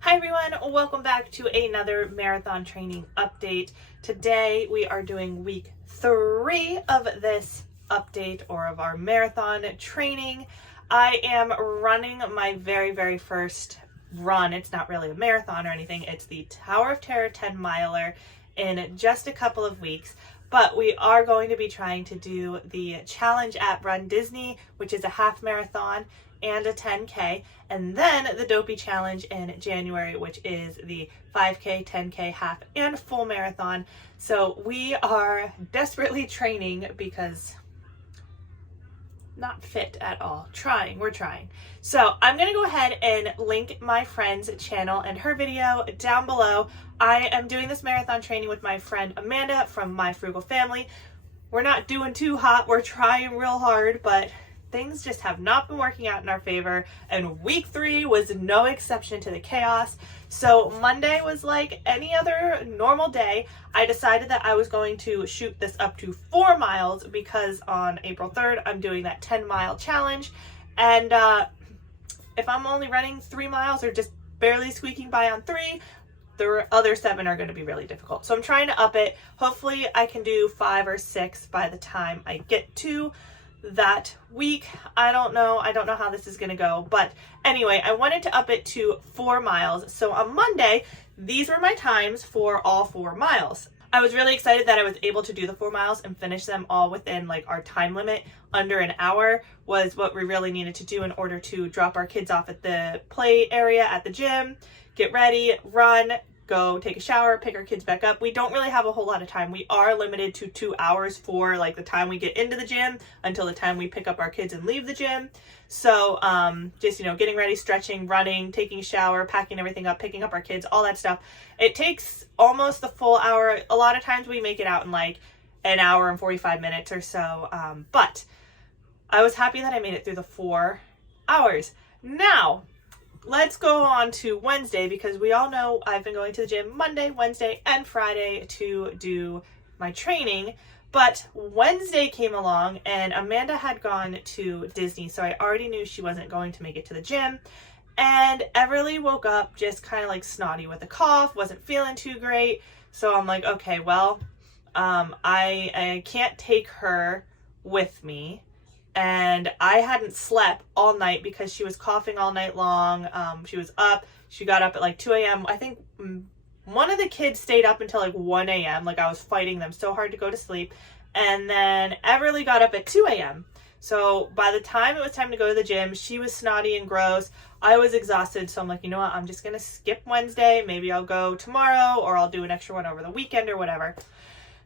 Hi everyone, welcome back to another marathon training update. Today we are doing week 3 of this update or of our marathon training. I am running my very first run. It's not really a marathon or anything. It's the Tower of Terror 10 miler in just a couple of weeks. But we are going to be trying to do the challenge at Run Disney, which is a half marathon and a 10K, and then the Dopey Challenge in January, which is the 5K, 10K, half, and full marathon. So we are desperately training because not fit at all. We're trying. So I'm going to go ahead and link my friend's channel and her video down below. I am doing this marathon training with my friend Amanda from My Frugal Family. We're not doing too hot. We're trying real hard, but things just have not been working out in our favor, and week 3 was no exception to the chaos. So Monday was like any other normal day. I decided that I was going to shoot this up to 4 miles because on April 3rd I'm doing that 10-mile challenge, and if I'm only running 3 miles or just barely squeaking by on 3, the other 7 are going to be really difficult. So I'm trying to up it. Hopefully I can do 5 or 6 by the time I get to that week. I don't know how this is gonna go, but anyway, I wanted to up it to 4 miles. So on Monday, these were my times for all 4 miles. I was really excited that I was able to do the 4 miles and finish them all within like our time limit. Under an hour was what we really needed to do in order to drop our kids off at the play area at the gym, get ready, run, go take a shower, pick our kids back up. We don't really have a whole lot of time. We are limited to 2 hours for like the time we get into the gym until the time we pick up our kids and leave the gym. So just, getting ready, stretching, running, taking a shower, packing everything up, picking up our kids, all that stuff. It takes almost the full hour. A lot of times we make it out in like an hour and 45 minutes or so. But I was happy that I made it through the 4 hours. Now, let's go on to Wednesday, because we all know I've been going to the gym Monday, Wednesday, and Friday to do my training. But Wednesday came along and Amanda had gone to Disney, so I already knew she wasn't going to make it to the gym. And Everly woke up just kind of like snotty with a cough, wasn't feeling too great. So I'm like, okay, well, I can't take her with me. And I hadn't slept all night because she was coughing all night long. She was up. She got up at like 2 a.m. I think one of the kids stayed up until like 1 a.m. Like I was fighting them so hard to go to sleep. And then Everly got up at 2 a.m. So by the time it was time to go to the gym, she was snotty and gross. I was exhausted. So I'm like, you know what? I'm just going to skip Wednesday. Maybe I'll go tomorrow, or I'll do an extra one over the weekend or whatever.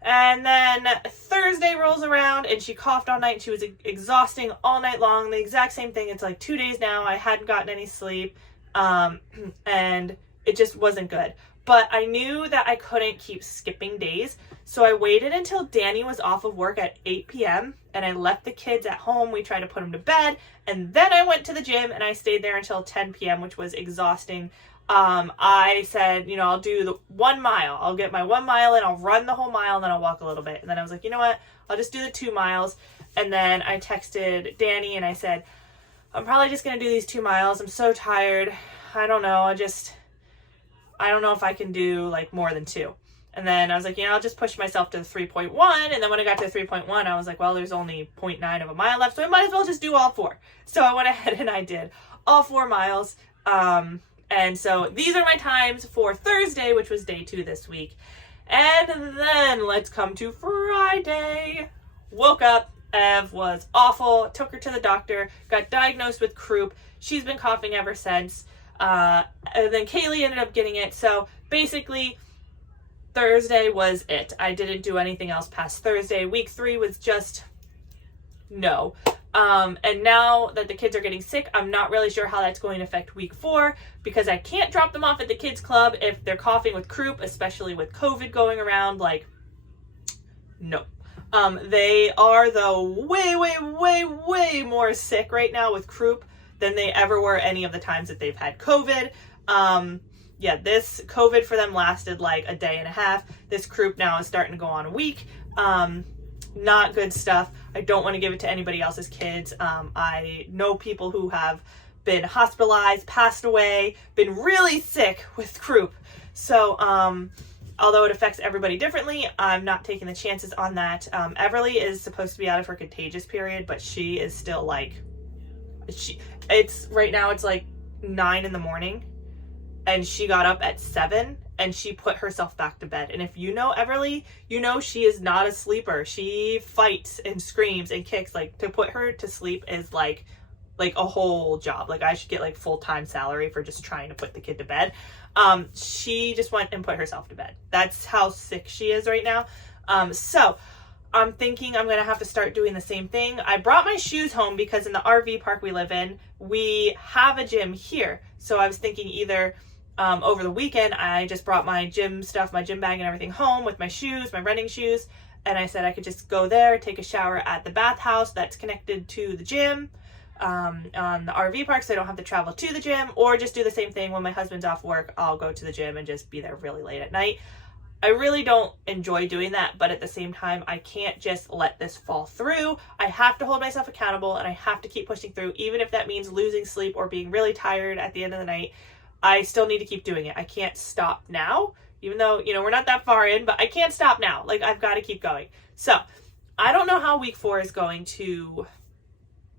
And then Thursday rolls around and she coughed all night. She was exhausting all night long. The exact same thing. It's like 2 days now. I hadn't gotten any sleep. And it just wasn't good. But I knew that I couldn't keep skipping days. So I waited until Danny was off of work at 8 p.m. and I left the kids at home. We tried to put them to bed. And then I went to the gym and I stayed there until 10 p.m., which was exhausting. I said, I'll do the 1 mile. I'll get my 1 mile and I'll run the whole mile and then I'll walk a little bit. And then I was like, you know what? I'll just do the 2 miles. And then I texted Danny and I said, I'm probably just going to do these 2 miles. I'm so tired. I don't know. I don't know if I can do like more than 2. And then I was like, I'll just push myself to 3.1. And then when I got to 3.1, I was like, well, there's only 0.9 of a mile left. So I might as well just do all 4. So I went ahead and I did all 4 miles. And so these are my times for Thursday, which was day 2 this week. And then let's come to Friday. Woke up, Ev was awful, took her to the doctor, got diagnosed with croup. She's been coughing ever since. And then Kaylee ended up getting it. So basically, Thursday was it. I didn't do anything else past Thursday. Week 3 was just no. And now that the kids are getting sick, I'm not really sure how that's going to affect week 4, because I can't drop them off at the kids club if they're coughing with croup, especially with COVID going around. Like, no. They are though way more sick right now with croup than they ever were any of the times that they've had COVID. This COVID for them lasted like a day and a half. This croup now is starting to go on a week. Not good stuff. I don't want to give it to anybody else's kids. I know people who have been hospitalized, passed away, been really sick with croup. So, although it affects everybody differently, I'm not taking the chances on that. Everly is supposed to be out of her contagious period, but she is still like, right now it's like 9 in the morning, and she got up at 7 and she put herself back to bed. And if you know Everly, you know she is not a sleeper. She fights and screams and kicks. Like, to put her to sleep is like a whole job. Like, I should get like full-time salary for just trying to put the kid to bed. She just went and put herself to bed. That's how sick she is right now. So I'm thinking I'm gonna have to start doing the same thing. I brought my shoes home because in the RV park we live in, we have a gym here. So I was thinking either over the weekend, I just brought my gym stuff, my gym bag and everything home with my shoes, my running shoes. And I said I could just go there, take a shower at the bathhouse that's connected to the gym on the RV park, so I don't have to travel to the gym, or just do the same thing when my husband's off work. I'll go to the gym and just be there really late at night. I really don't enjoy doing that, but at the same time, I can't just let this fall through. I have to hold myself accountable, and I have to keep pushing through, even if that means losing sleep or being really tired at the end of the night. I still need to keep doing it. I can't stop now, even though, you know, we're not that far in, but I can't stop now. Like, I've got to keep going. So I don't know how week 4 is going to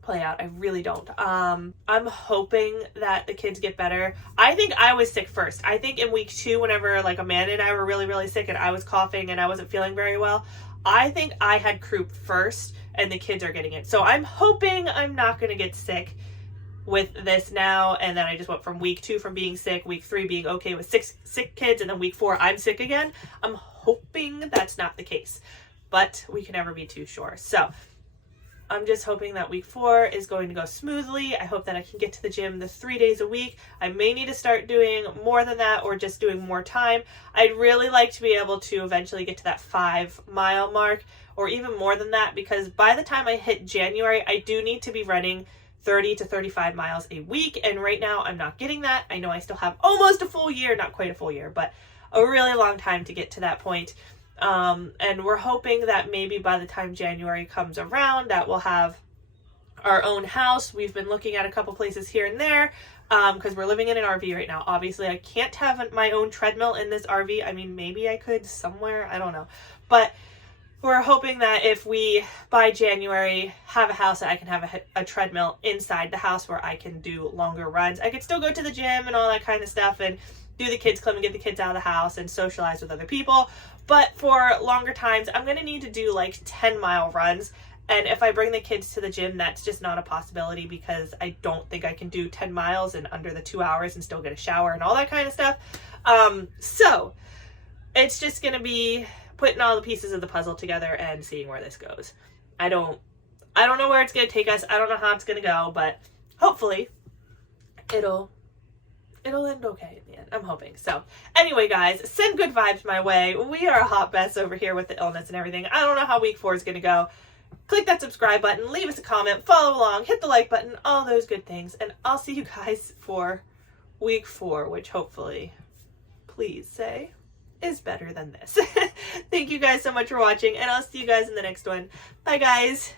play out. I really don't. I'm hoping that the kids get better. I think I was sick first. I think in week 2, whenever like Amanda and I were really, really sick and I was coughing and I wasn't feeling very well, I think I had croup first and the kids are getting it. So I'm hoping I'm not going to get sick with this now, and then I just went from week 2 from being sick, week 3 being okay with 6 sick kids, and then week 4 I'm sick again. I'm hoping that's not the case, but we can never be too sure. So I'm just hoping that week 4 is going to go smoothly. I hope that I can get to the gym the 3 days a week. I may need to start doing more than that or just doing more time. I'd really like to be able to eventually get to that 5-mile mark or even more than that, because by the time I hit January, I do need to be running 30 to 35 miles a week. And right now I'm not getting that. I know I still have almost a full year, not quite a full year, but a really long time to get to that point. And we're hoping that maybe by the time January comes around that we'll have our own house. We've been looking at a couple places here and there because we're living in an RV right now. Obviously, I can't have my own treadmill in this RV. I mean, maybe I could somewhere. I don't know. But we're hoping that if we, by January, have a house, that I can have a treadmill inside the house where I can do longer runs. I could still go to the gym and all that kind of stuff and do the kids club and get the kids out of the house and socialize with other people. But for longer times, I'm going to need to do like 10-mile runs. And if I bring the kids to the gym, that's just not a possibility because I don't think I can do 10 miles in under the 2 hours and still get a shower and all that kind of stuff. So it's just going to be putting all the pieces of the puzzle together and seeing where this goes. I don't know where it's going to take us. I don't know how it's going to go, but hopefully it'll end okay in the end. I'm hoping. So anyway, guys, send good vibes my way. We are a hot mess over here with the illness and everything. I don't know how week 4 is going to go. Click that subscribe button, leave us a comment, follow along, hit the like button, all those good things. And I'll see you guys for week 4, which hopefully, please say, is better than this. Thank you guys so much for watching, and I'll see you guys in the next one. Bye, guys.